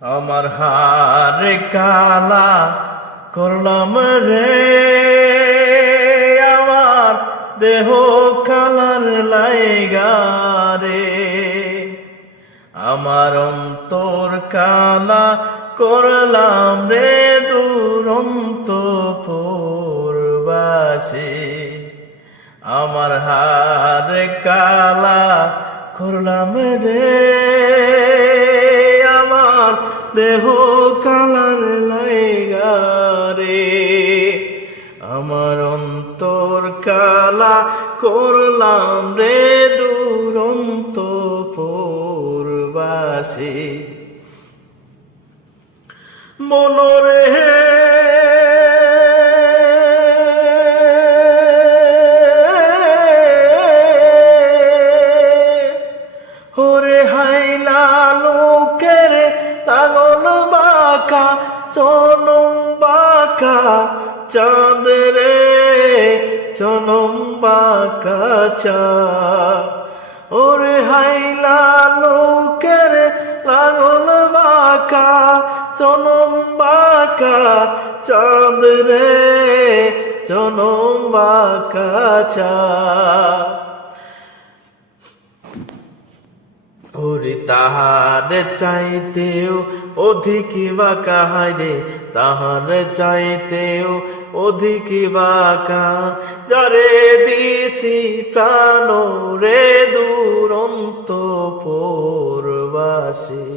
আমার হারে কালা করলাম রে, আমার দেহ কালার লাইগা রে। আমার অন্তর কালা করলাম রে, দুরন্ত পূর্বাসী। আমার হারে কালা করলাম রে, আমার দেহ কালার লাইগা রে। আমার অন্তর কালা করলাম রে, দুরন্ত পূর্বাসী। মনরে ওরে হাইলা লোকের লাগল বাঁকা, চনম বাঁকা চাঁদ রে, চনম বাঁকা চাঁদ। ওরে হাইলা লোকের লাগল বাঁকা, চনম বাঁকা চাঁদ রে, চনম বাঁকা চাঁদ। ওরে তাহার চাইতেও অধিক বাঁকা, হায়রে তাহার চাইতেও অধিক বাঁকা, যারে দিছি প্রাণ রে, দুরন্ত পূর্বাসী।